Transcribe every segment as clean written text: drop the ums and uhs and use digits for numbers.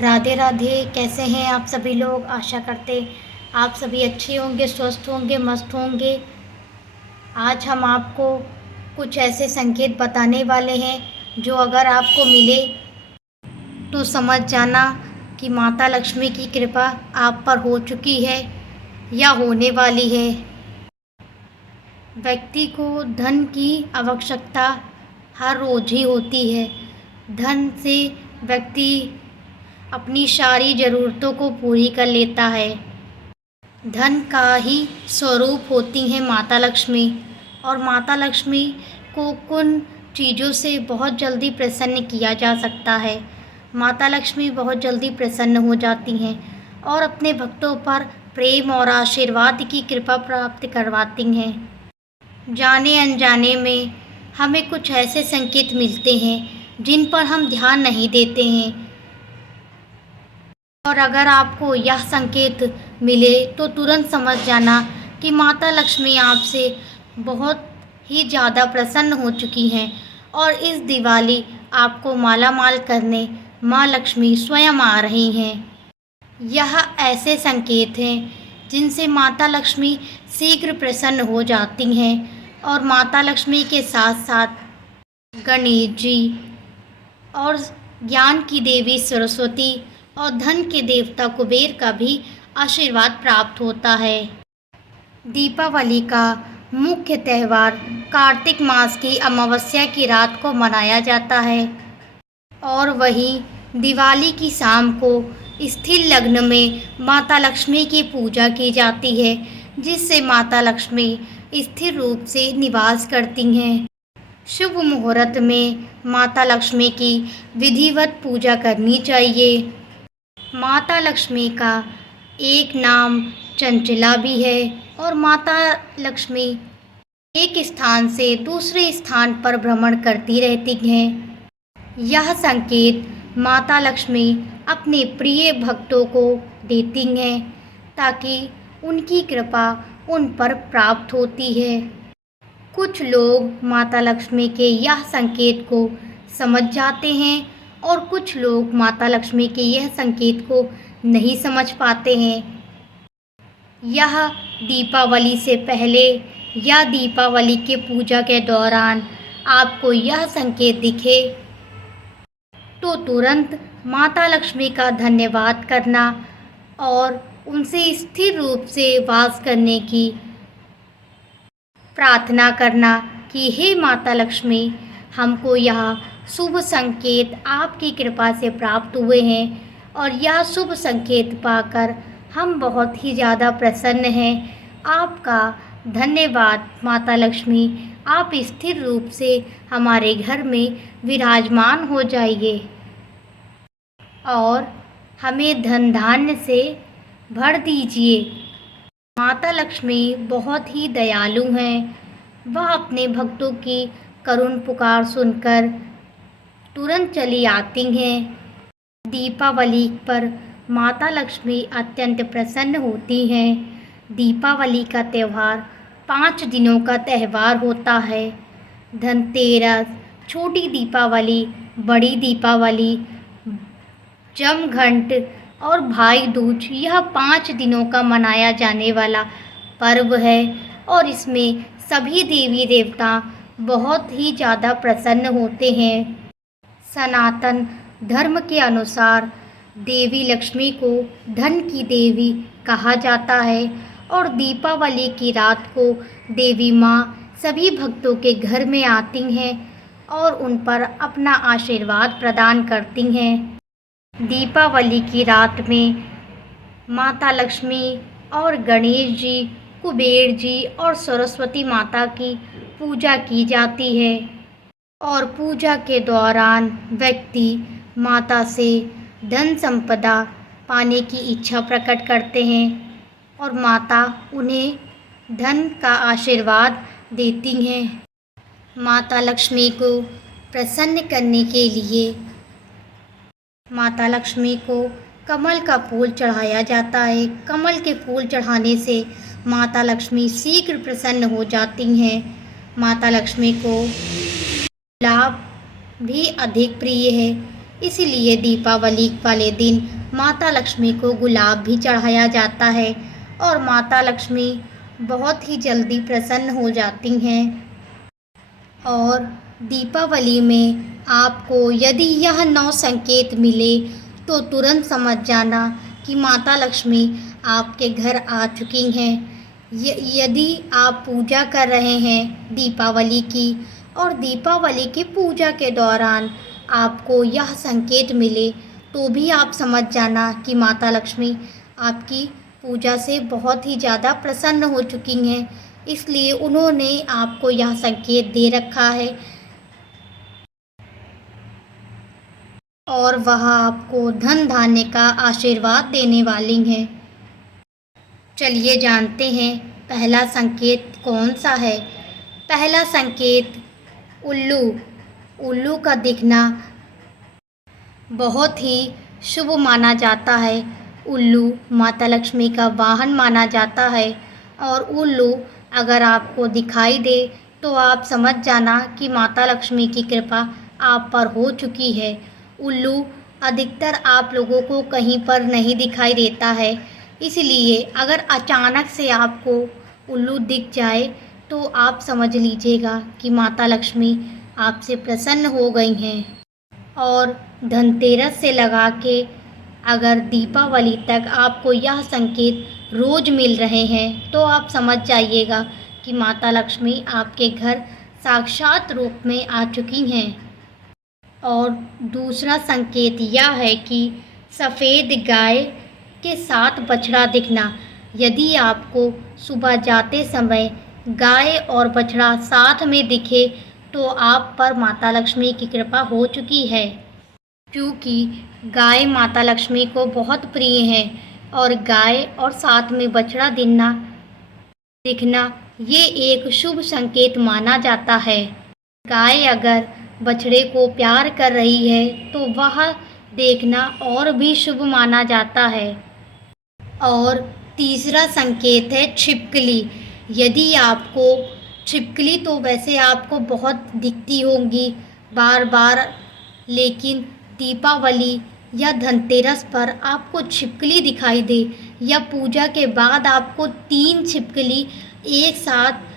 राधे राधे। कैसे हैं आप सभी लोग? आशा करते आप सभी अच्छे होंगे, स्वस्थ होंगे, मस्त होंगे। आज हम आपको कुछ ऐसे संकेत बताने वाले हैं जो अगर आपको मिले तो समझ जाना कि माता लक्ष्मी की कृपा आप पर हो चुकी है या होने वाली है। व्यक्ति को धन की आवश्यकता हर रोज ही होती है। धन से व्यक्ति अपनी सारी ज़रूरतों को पूरी कर लेता है। धन का ही स्वरूप होती हैं माता लक्ष्मी, और माता लक्ष्मी को कुछ चीज़ों से बहुत जल्दी प्रसन्न किया जा सकता है। माता लक्ष्मी बहुत जल्दी प्रसन्न हो जाती हैं और अपने भक्तों पर प्रेम और आशीर्वाद की कृपा प्राप्त करवाती हैं। जाने अनजाने में हमें कुछ ऐसे संकेत मिलते हैं जिन पर हम ध्यान नहीं देते हैं, और अगर आपको यह संकेत मिले तो तुरंत समझ जाना कि माता लक्ष्मी आपसे बहुत ही ज़्यादा प्रसन्न हो चुकी हैं और इस दिवाली आपको माला माल करने माँ लक्ष्मी स्वयं आ रही हैं। यह ऐसे संकेत हैं जिनसे माता लक्ष्मी शीघ्र प्रसन्न हो जाती हैं, और माता लक्ष्मी के साथ साथ गणेश जी और ज्ञान की देवी सरस्वती और धन के देवता कुबेर का भी आशीर्वाद प्राप्त होता है। दीपावली का मुख्य त्यौहार कार्तिक मास की अमावस्या की रात को मनाया जाता है, और वहीं दिवाली की शाम को स्थिर लग्न में माता लक्ष्मी की पूजा की जाती है, जिससे माता लक्ष्मी स्थिर रूप से निवास करती हैं। शुभ मुहूर्त में माता लक्ष्मी की विधिवत पूजा करनी चाहिए। माता लक्ष्मी का एक नाम चंचला भी है, और माता लक्ष्मी एक स्थान से दूसरे स्थान पर भ्रमण करती रहती हैं। यह संकेत माता लक्ष्मी अपने प्रिय भक्तों को देती हैं ताकि उनकी कृपा उन पर प्राप्त होती है। कुछ लोग माता लक्ष्मी के यह संकेत को समझ जाते हैं और कुछ लोग माता लक्ष्मी के यह संकेत को नहीं समझ पाते हैं। यह दीपावली से पहले या दीपावली के पूजा के दौरान आपको यह संकेत दिखे तो तुरंत माता लक्ष्मी का धन्यवाद करना और उनसे स्थिर रूप से वास करने की प्रार्थना करना कि हे माता लक्ष्मी, हमको यह शुभ संकेत आपकी कृपा से प्राप्त हुए हैं और यह शुभ संकेत पाकर हम बहुत ही ज़्यादा प्रसन्न हैं। आपका धन्यवाद माता लक्ष्मी, आप स्थिर रूप से हमारे घर में विराजमान हो जाइए और हमें धन धान्य से भर दीजिए। माता लक्ष्मी बहुत ही दयालु हैं। वह अपने भक्तों की करुण पुकार सुनकर तुरंत चली आती हैं। दीपावली पर माता लक्ष्मी अत्यंत प्रसन्न होती हैं। दीपावली का त्यौहार 5 दिनों का त्यौहार होता है। धनतेरस, छोटी दीपावली, बड़ी दीपावली, जमघंट और भाई दूज यह 5 दिनों का मनाया जाने वाला पर्व है, और इसमें सभी देवी देवता बहुत ही ज़्यादा प्रसन्न होते हैं। सनातन धर्म के अनुसार देवी लक्ष्मी को धन की देवी कहा जाता है, और दीपावली की रात को देवी माँ सभी भक्तों के घर में आती हैं और उन पर अपना आशीर्वाद प्रदान करती हैं। दीपावली की रात में माता लक्ष्मी और गणेश जी, कुबेर जी और सरस्वती माता की पूजा की जाती है, और पूजा के दौरान व्यक्ति माता से धन संपदा पाने की इच्छा प्रकट करते हैं और माता उन्हें धन का आशीर्वाद देती हैं। माता लक्ष्मी को प्रसन्न करने के लिए माता लक्ष्मी को कमल का फूल चढ़ाया जाता है। कमल के फूल चढ़ाने से माता लक्ष्मी शीघ्र प्रसन्न हो जाती हैं। माता लक्ष्मी को गुलाब भी अधिक प्रिय है। इसीलिए दीपावली वाले दिन माता लक्ष्मी को गुलाब भी चढ़ाया जाता है और माता लक्ष्मी बहुत ही जल्दी प्रसन्न हो जाती हैं। और दीपावली में आपको यदि यह 9 संकेत मिले तो तुरंत समझ जाना कि माता लक्ष्मी आपके घर आ चुकी हैं। यदि आप पूजा कर रहे हैं दीपावली की और दीपावली की पूजा के दौरान आपको यह संकेत मिले तो भी आप समझ जाना कि माता लक्ष्मी आपकी पूजा से बहुत ही ज़्यादा प्रसन्न हो चुकी हैं, इसलिए उन्होंने आपको यह संकेत दे रखा है और वह आपको धन धान्य का आशीर्वाद देने वाली हैं। चलिए जानते हैं पहला संकेत कौन सा है। पहला संकेत उल्लू। उल्लू का दिखना बहुत ही शुभ माना जाता है। उल्लू माता लक्ष्मी का वाहन माना जाता है और उल्लू अगर आपको दिखाई दे तो आप समझ जाना कि माता लक्ष्मी की कृपा आप पर हो चुकी है। उल्लू अधिकतर आप लोगों को कहीं पर नहीं दिखाई देता है, इसलिए अगर अचानक से आपको उल्लू दिख जाए तो आप समझ लीजिएगा कि माता लक्ष्मी आपसे प्रसन्न हो गई हैं। और धनतेरस से लगा के अगर दीपावली तक आपको यह संकेत रोज़ मिल रहे हैं तो आप समझ जाइएगा कि माता लक्ष्मी आपके घर साक्षात रूप में आ चुकी हैं। और दूसरा संकेत यह है कि सफ़ेद गाय के साथ बछड़ा दिखना। यदि आपको सुबह जाते समय गाय और बछड़ा साथ में दिखे तो आप पर माता लक्ष्मी की कृपा हो चुकी है, क्योंकि गाय माता लक्ष्मी को बहुत प्रिय है और गाय और साथ में बछड़ा दिखना ये एक शुभ संकेत माना जाता है। गाय अगर बछड़े को प्यार कर रही है तो वह देखना और भी शुभ माना जाता है। और तीसरा संकेत है छिपकली। यदि आपको छिपकली तो वैसे आपको बहुत दिखती होंगी बार बार, लेकिन दीपावली या धनतेरस पर आपको छिपकली दिखाई दे या पूजा के बाद आपको 3 छिपकली एक साथ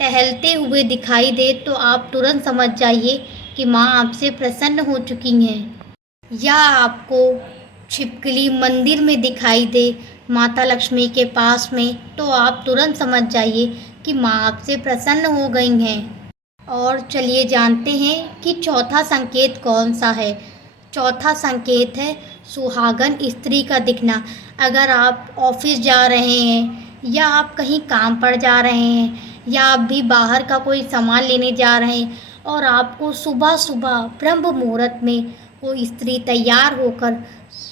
टहलते हुए दिखाई दे तो आप तुरंत समझ जाइए कि माँ आपसे प्रसन्न हो चुकी हैं। या आपको छिपकली मंदिर में दिखाई दे माता लक्ष्मी के पास में तो आप तुरंत समझ जाइए कि माँ आपसे प्रसन्न हो गई हैं। और चलिए जानते हैं कि चौथा संकेत कौन सा है। चौथा संकेत है सुहागन स्त्री का दिखना। अगर आप ऑफिस जा रहे हैं या आप कहीं काम पर जा रहे हैं या आप भी बाहर का कोई सामान लेने जा रहे हैं और आपको सुबह सुबह ब्रह्म मुहूर्त में कोई स्त्री तैयार होकर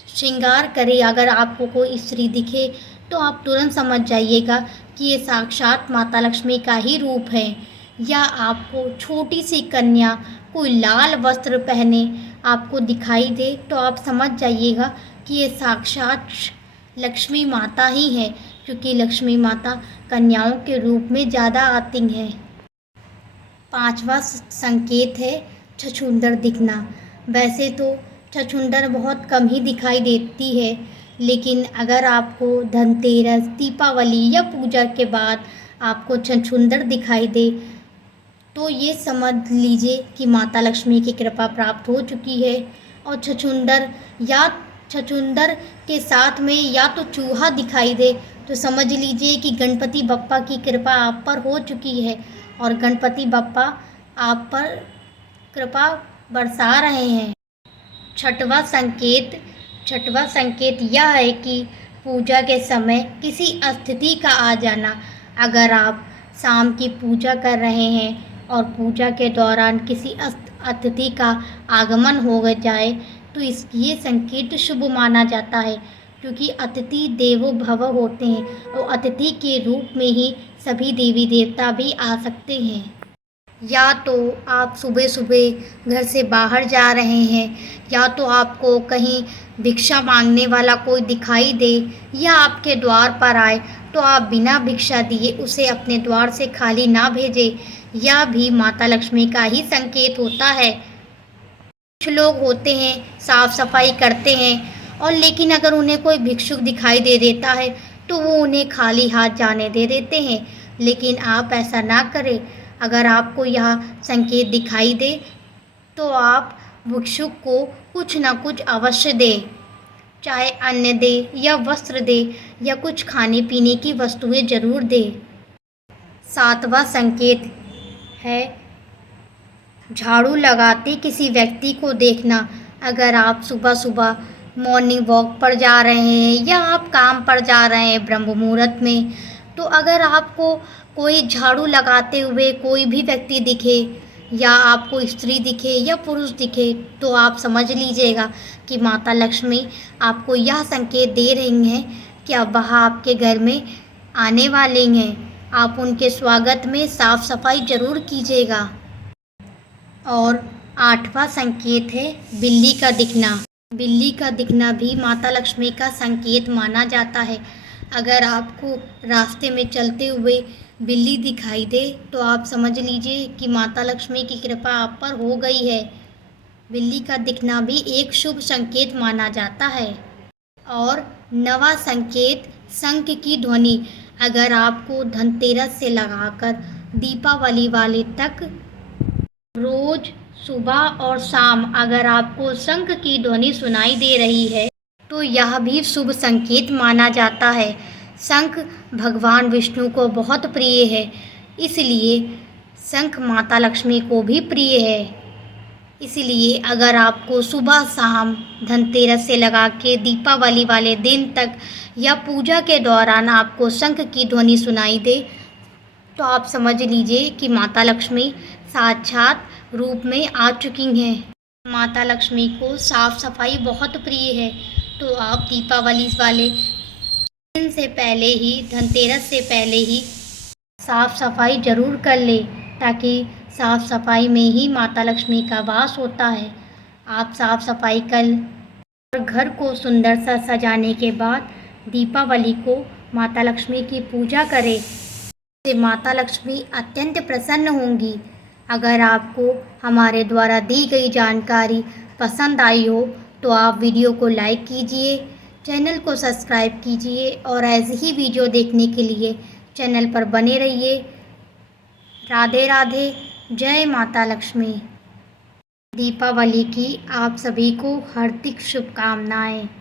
श्रृंगार करे, अगर आपको कोई स्त्री दिखे तो आप तुरंत समझ जाइएगा कि ये साक्षात माता लक्ष्मी का ही रूप है। या आपको छोटी सी कन्या कोई लाल वस्त्र पहने आपको दिखाई दे तो आप समझ जाइएगा कि ये साक्षात लक्ष्मी माता ही है, क्योंकि लक्ष्मी माता कन्याओं के रूप में ज़्यादा आती हैं। पांचवा संकेत है छछूंदर दिखना। वैसे तो छछूंदर बहुत कम ही दिखाई देती है, लेकिन अगर आपको धनतेरस, दीपावली या पूजा के बाद आपको छछूंदर दिखाई दे तो ये समझ लीजिए कि माता लक्ष्मी की कृपा प्राप्त हो चुकी है। और छछूंदर के साथ में या तो चूहा दिखाई दे तो समझ लीजिए कि गणपति बप्पा की कृपा आप पर हो चुकी है और गणपति बप्पा आप पर कृपा बरसा रहे हैं। छठवां संकेत यह है कि पूजा के समय किसी अतिथि का आ जाना। अगर आप शाम की पूजा कर रहे हैं और पूजा के दौरान किसी अतिथि का आगमन हो जाए तो ये संकेत शुभ माना जाता है, क्योंकि अतिथि देवो भव होते हैं और अतिथि के रूप में ही सभी देवी देवता भी आ सकते हैं। या तो आप सुबह सुबह घर से बाहर जा रहे हैं या तो आपको कहीं भिक्षा मांगने वाला कोई दिखाई दे या आपके द्वार पर आए तो आप बिना भिक्षा दिए उसे अपने द्वार से खाली ना भेजें। यह भी माता लक्ष्मी का ही संकेत होता है। कुछ लोग होते हैं साफ सफाई करते हैं और लेकिन अगर उन्हें कोई भिक्षुक दिखाई दे देता है तो वो उन्हें खाली हाथ जाने दे देते हैं। लेकिन आप ऐसा ना करें। अगर आपको यह संकेत दिखाई दे तो आप भिक्षुक को कुछ ना कुछ अवश्य दें, चाहे अन्न दे या वस्त्र दे या कुछ खाने पीने की वस्तुएं जरूर दे। सातवां संकेत है झाड़ू लगाते किसी व्यक्ति को देखना। अगर आप सुबह सुबह मॉर्निंग वॉक पर जा रहे हैं या आप काम पर जा रहे हैं ब्रह्म मुहूर्त में, तो अगर आपको कोई झाड़ू लगाते हुए कोई भी व्यक्ति दिखे या आपको स्त्री दिखे या पुरुष दिखे तो आप समझ लीजिएगा कि माता लक्ष्मी आपको यह संकेत दे रही हैं कि अब वह आपके घर में आने वाले हैं। आप उनके स्वागत में साफ सफाई जरूर कीजिएगा। और आठवां संकेत है बिल्ली का दिखना। बिल्ली का दिखना भी माता लक्ष्मी का संकेत माना जाता है। अगर आपको रास्ते में चलते हुए बिल्ली दिखाई दे तो आप समझ लीजिए कि माता लक्ष्मी की कृपा आप पर हो गई है। बिल्ली का दिखना भी एक शुभ संकेत माना जाता है। और नवा संकेत शंख की ध्वनि। अगर आपको धनतेरस से लगाकर दीपावली वाले तक रोज सुबह और शाम अगर आपको शंख की ध्वनि सुनाई दे रही है तो यह भी शुभ संकेत माना जाता है। शंख भगवान विष्णु को बहुत प्रिय है, इसलिए शंख माता लक्ष्मी को भी प्रिय है। इसलिए अगर आपको सुबह शाम धनतेरस से लगा के दीपावली वाले दिन तक या पूजा के दौरान आपको शंख की ध्वनि सुनाई दे तो आप समझ लीजिए कि माता लक्ष्मी साक्षात रूप में आ चुकी हैं। माता लक्ष्मी को साफ सफाई बहुत प्रिय है, तो आप दीपावली वाले दिन से पहले ही, धनतेरस से पहले ही साफ सफाई जरूर कर ले, ताकि साफ सफाई में ही माता लक्ष्मी का वास होता है। आप साफ सफाई कर और घर को सुंदर सा सजाने के बाद दीपावली को माता लक्ष्मी की पूजा करें, से माता लक्ष्मी अत्यंत प्रसन्न होंगी। अगर आपको हमारे द्वारा दी गई जानकारी पसंद आई हो तो आप वीडियो को लाइक कीजिए, चैनल को सब्सक्राइब कीजिए और ऐसी ही वीडियो देखने के लिए चैनल पर बने रहिए। राधे राधे, जय माता लक्ष्मी। दीपावली की आप सभी को हार्दिक शुभकामनाएं।